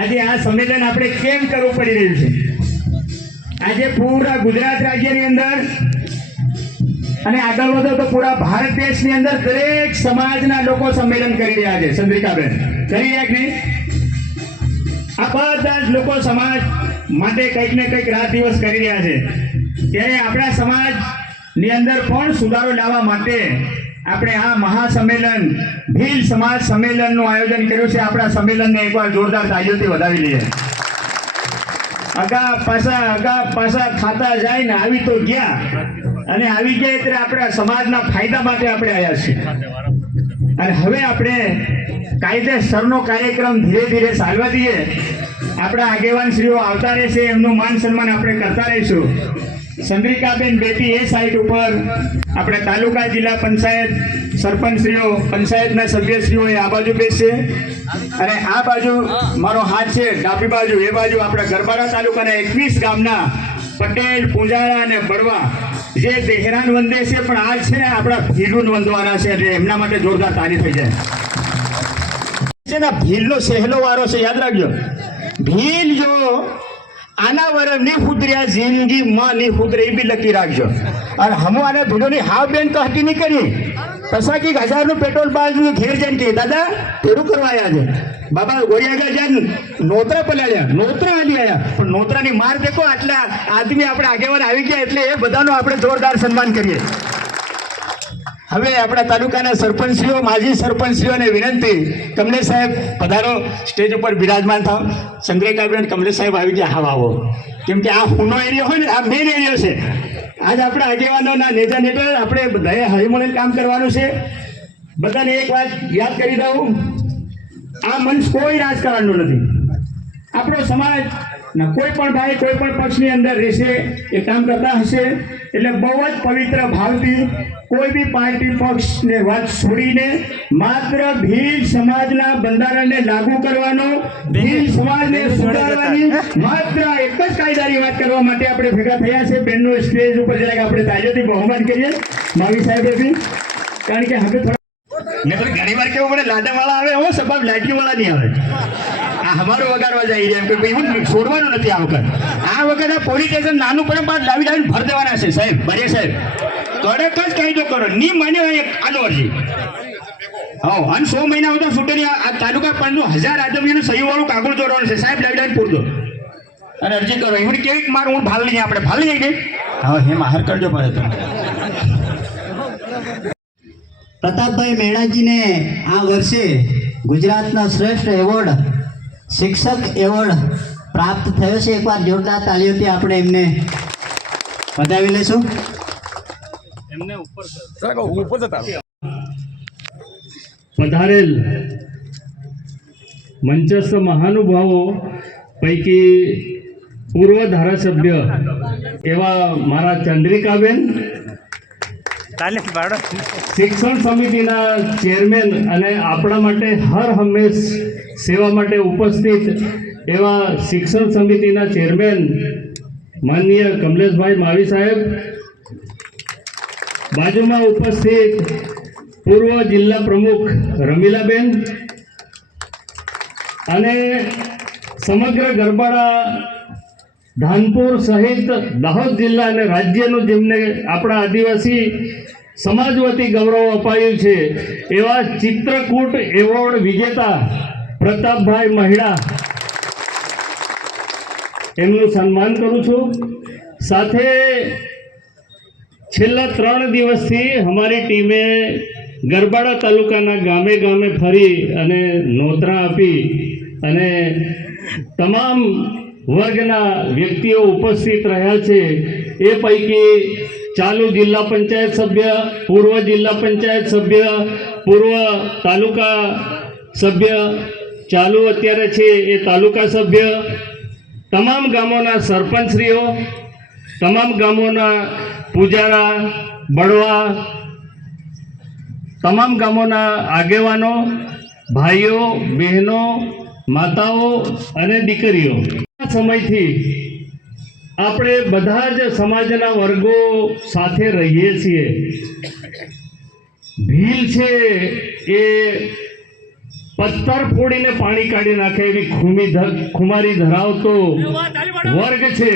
આજે આ સંમેલન આપણે કેમ કરવું પડી રહ્યું છે? આજે પૂરા ગુજરાત રાજ્યની અંદર અને આગળ વધો તો પૂરા ભારત દેશની અંદર દરેક સમાજના લોકો સંમેલન કરી રહ્યા છે. ચંદ્રિકાબેન કરી રહ્યા કે નહીં? આ બધા જ લોકો સમાજ માટે કંઈક ને કંઈક રાત દિવસ કરી રહ્યા છે. ત્યારે આપણા સમાજની અંદર પણ સુધારો લાવવા માટે આપણે આ મહાસંમેલન ભીલ સમાજ સંમેલનનું આયોજન કર્યું છે. આપણા સંમેલનને એકવાર જોરદાર તાળીઓથી વધાવી લઈએ. આગા પાછા ખાતા જાય ને આવી તો ગયા, અને આવી ગયા એટલે આપણા સમાજના ફાયદા માટે આપણે આવ્યા છીએ. અને હવે આપણે કાયદેસરનો કાર્યક્રમ ધીરે ધીરે ચાલવા દઈએ. આપણા આગેવાન શ્રીઓ આવતા રહેશે, એમનું માન સન્માન આપણે કરતા રહીશું. ચંદ્રિકાબેન બેટી એ સાઈડ ઉપર આપણે તાલુકા જિલ્લા પંચાયત સરપંચશ્રીઓ, પંચાયતના સભ્યશ્રીઓ એ આ બાજુ બેસશે, અને આ બાજુ મારો હાથ છે ડાબી બાજુ, એ બાજુ આપણા ગરબાડા તાલુકાના 21 ગામના પટેલ, પૂંજાળા અને બળવા જે દેહરાન વંદે છે, પણ આજ છે ને આપણા ભીલુન વંદવાના છે, એટલે એમના માટે જોરદાર તાળી થઈ જાય છે ને. ભીલનો સહેલો વારો છે, યાદ રાખજો. ભીલ જો આના વર ની ખુદર્યા જિંદગી માં ની ખુદરે એ બી લખી રાખજો. અને હમો આને ભીલોની હાવ બેન તો હકી નહીં કરી પછા કે 1000 નું પેટ્રોલ બાજુ ઘેર જઈને કે દાદા પેલું કરવા આવ્યા છે. બાબા ગોરિયાગા જ્યાં નોતરા પલાળ્યા, નોતરા હાલી આવ્યા, પણ નોતરાની માર દેખો આટલા આદમી આપણે આગેવાન આવી ગયા, એટલે એ બધાનો આપણે જોરદાર સન્માન કરીએ. હવે આપણા તાલુકાના સરપંચશ્રીઓ, માજી સરપંચશ્રીઓને વિનંતી, કમલેશ સાહેબ પધારો, સ્ટેજ ઉપર બિરાજમાન થાવ. ચંદ્રિકાબેન, કમલેશ સાહેબ આવી ગયા, હા આવો. કેમ કે આ હુનો એરિયો હોય ને, આ મેન એરિયો છે. આજ આપણા આગેવાનોના નેજા નેટર આપણે બધાએ હળીમળીને કામ કરવાનું છે. બધાને એક વાત યાદ કરી દઉં, આ મંચ કોઈ રાજકારણનું નથી. આપણો સમાજ કોઈ પણ ભાઈ કોઈ પણ પક્ષની અંદર રહેશે, એ કામ કરતા હશે, એટલે બહુ જ પવિત્ર ભાવથી કોઈ બી પાર્ટી પક્ષને વાત છોડીને માત્ર ભીલ સમાજના બંધારણને લાગુ કરવાનો, ભીલ સમાજને સુધારવાની માત્ર એક જ કાયદાની વાત કરવા માટે આપણે ભેગા થયા છે. બેનનું સ્ટેજ ઉપર જરાક આપણે તાજેથી બહુમાન કરીએ માવી સાહેબે બી, કારણ કે હવે થોડા ને ઘણી વાર કેવું પડે, લાડાવાળા આવે હો સબાબ, લાઠીવાળા નહીં આવે. આ અમારો વગાડવા જાય એમ કે એવું છોડવાનું નથી. આ વખત આ પોલીસ સ્ટેશન નાનું પડે બાદ લાવીને ભર દેવાના છે સાહેબ, બરે સાહેબ કડક જ કાયદો કરો, નહીં માન્યો આનો અરજી. હા, અને 100 મહિના હોતા છૂટેની આ તાલુકા પંચનું 1000 આદમીનું સહીવાળું કાગળ જોડવાનું છે સાહેબ, લાવીને પૂરતો અને અરજી કરો. એવી કેવી મારું હું ભાલ લઈએ, આપણે ભાલ લઈએ કે હા હે માહર કરજો પડે તો. પ્રતાપભાઈ મેણાજીને આ વર્ષે ગુજરાતના શ્રેષ્ઠ એવોર્ડ, શિક્ષક એવોર્ડ પ્રાપ્ત થયો છે. એકવાર જોરદાર તાળીઓથી આપણે એમને વધાવી લઈશું. પધારેલ મંચસ્થ મહાનુભાવો પૈકી પૂર્વ ધારાસભ્ય એવા મારા ચંદ્રિકાબેન, શિક્ષણ સમિતિના ચેરમેન અને આપણા માટે હર હંમેશ સેવા માટે ઉપસ્થિત એવા શિક્ષણ સમિતિના ચેરમેન માનનીય કમલેશભાઈ માવી સાહેબ, બાજુમાં ઉપસ્થિત પૂર્વ જિલ્લા પ્રમુખ રમીલાબેન, અને સમગ્ર ગરબાડા, ધાનપુર સહિત દાહોદ જિલ્લા અને રાજ્યનું જેમને આપણા આદિવાસી સમાજ વતી ગૌરવ અપાયું છે એવા ચિત્રકૂટ એવોર્ડ વિજેતા પ્રતાપભાઈ મહિડા, એમનું સન્માન કરું છું. સાથે છેલ્લા 3 દિવસથી અમારી ટીમે ગરબાડા તાલુકાના ગામે ગામે ફરી અને નોતરા આપી અને તમામ વર્ગના વ્યક્તિઓ ઉપસ્થિત રહ્યા છે. એ પૈકી ચાલુ જિલ્લા પંચાયત સભ્ય, પૂર્વ જિલ્લા પંચાયત સભ્ય, પૂર્વ તાલુકા સભ્ય, ચાલુ અત્યારે છે એ તાલુકા સભ્ય, તમામ ગામોના સરપંચશ્રીઓ, તમામ ગામોના પૂજારા, બળવા, તમામ ગામોના આગેવાનો, ભાઈઓ, બહેનો, માતાઓ અને દીકરીઓ, સમયથી આપણે બધા જ સમાજના વર્ગો સાથે રહીએ છીએ. ભીલ છે એ પથ્થર ફોડીને પાણી કાઢી નાખે એવી ખુમારી ધરાવતો વર્ગ છે.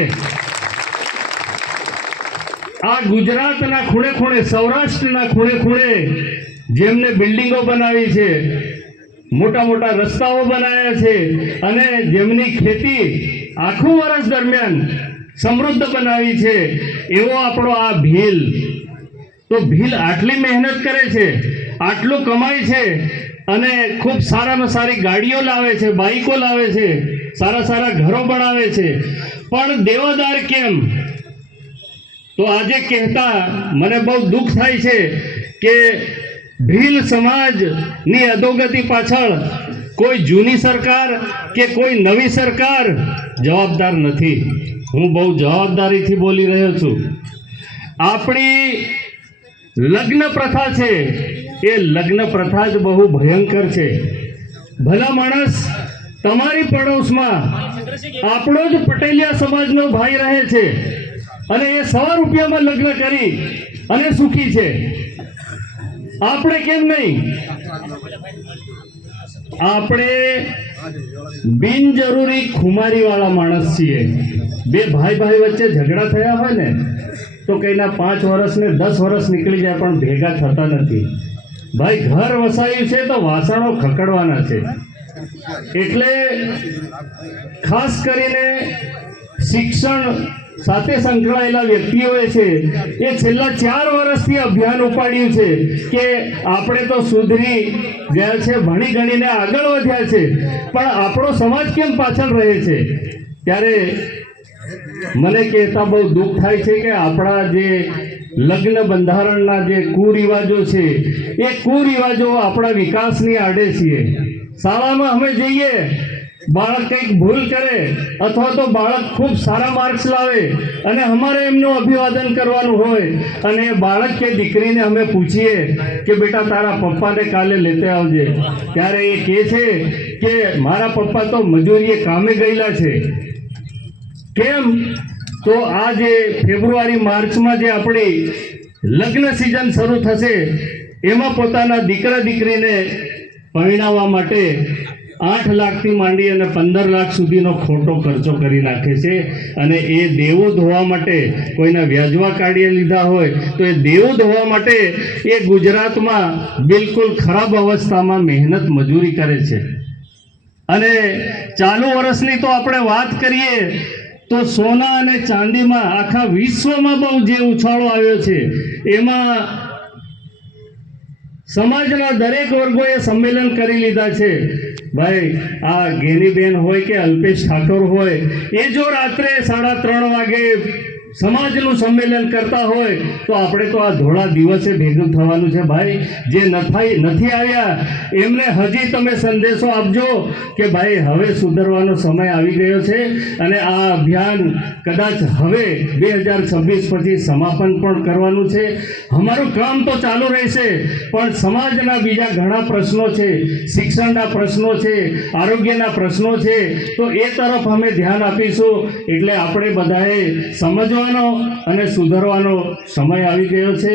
આ ગુજરાતના ખૂણે ખૂણે, સૌરાષ્ટ્રના ખૂણે ખૂણે જેમને બિલ્ડિંગો બનાવી છે, મોટા મોટા રસ્તાઓ બનાવ્યા છે અને જેમની ખેતી આખું વર્ષ દરમિયાન સમૃદ્ધ બનાવી છે, એવો આપણો આ ભીલ. તો ભીલ આટલી મહેનત કરે છે, આટલું કમાય છે અને ખૂબ સારામાં સારી ગાડીઓ લાવે છે, બાઇકો લાવે છે, સારા સારા ઘરો બનાવે છે, પણ દેવાદાર કેમ? તો આજે કહેતા મને બહુ દુઃખ થાય છે કે ભીલ સમાજની અધોગતિ પાછળ કોઈ જૂની સરકાર કે કોઈ નવી સરકાર જવાબદાર નથી. હું બહુ જવાબદારીથી બોલી રહ્યો છું. આપણી લગ્ન પ્રથા છે, એ લગ્ન પ્રથા જ બહુ ભયંકર છે. ભલા માણસ તમારી પડોશમાં આપણો જ પટેલિયા સમાજનો ભાઈ રહે છે અને એ 100 રૂપિયામાં લગ્ન કરી અને સુખી છે. આપણે કેમ નહીં? આપણે બિનજરૂરી ખુમારી વાળા માણસ છીએ. બે ભાઈ વચ્ચે ઝઘડા થયા હોય ને તો કઈના 5 વર્ષ ને 10 વર્ષ નીકળી જાય પણ ભેગા થતા નથી. ભાઈ ઘર વસાયું છે તો વાસણો ખકડવાના છે. એટલે ખાસ કરીને શિક્ષણ સાથે સંકળાયેલા વ્યક્તિઓએ છે એ છેલ્લા 4 વર્ષથી અભિયાન ઉપાડ્યું છે કે આપણે તો સુધરી ગયા છે, ભણી ગણીને આગળ વધ્યા છે, પણ આપણો સમાજ કેમ પાછળ રહે છે? ત્યારે મને કહેતા બહુ દુઃખ થાય છે કે આપણા જે લગ્ન બંધારણના જે કુરિવાજો છે એ કુરિવાજો આપણા વિકાસની આડે છીએ. શાળામાં અમે જઈએ, બાળક કંઈક ભૂલ કરે અથવા તો બાળક ખૂબ સારા માર્ક્સ લાવે અને અમારે એમનું અભિવાદન કરવાનું હોય અને એ બાળક કે દીકરીને અમે પૂછીએ કે બેટા તારા પપ્પાને કાલે લેતે આવજે, ત્યારે એ કહે છે કે મારા પપ્પા તો મજૂરીએ કામે ગયેલા છે. કેમ? તો આ જે ફેબ્રુઆરી માર્ચમાં જે આપણી લગ્ન સિઝન શરૂ થશે એમાં પોતાના દીકરા દીકરીને પરણાવવા માટે 8 લાખથી માંડી અને 15 લાખ સુધીનો ખોટો ખર્ચો કરી નાખે છે. અને એ દેવો ધોવા માટે, કોઈના વ્યાજવા કાઢી લીધા હોય તો એ દેવો ધોવા માટે એ ગુજરાતમાં બિલકુલ ખરાબ અવસ્થામાં મહેનત મજૂરી કરે છે. અને ચાલુ વર્ષની તો આપણે વાત કરીએ તો સોના અને ચાંદીમાં આખા વિશ્વમાં બહુ જે ઉછાળો આવ્યો છે, એમાં સમાજના દરેક વર્ગોએ સંમેલન કરી લીધા છે. ભાઈ આ ગેનીબેન હોય કે અલ્પેશ ઠાકોર હોય, એ જો રાત્રે 3:30 વાગે સમાજનું સંમેલન કરતા હોય તો આપણે તો આ ધોળા દિવસે ભેગું થવાનું છે. ભાઈ જે નથી આવ્યા એમને હજી તમે સંદેશો આપજો કે ભાઈ હવે સુધરવાનો સમય આવી ગયો છે અને આ અભિયાન કદાચ હવે 2026 પછી સમાપન પણ કરવાનું છે. અમારું કામ તો ચાલુ રહેશે, પણ સમાજના બીજા ઘણા પ્રશ્નો છે, શિક્ષણના પ્રશ્નો છે, આરોગ્યના પ્રશ્નો છે, તો એ તરફ અમે ધ્યાન આપીશું. એટલે આપણે બધાએ સમજવાનો અને સુધરવાનો સમય આવી ગયો છે.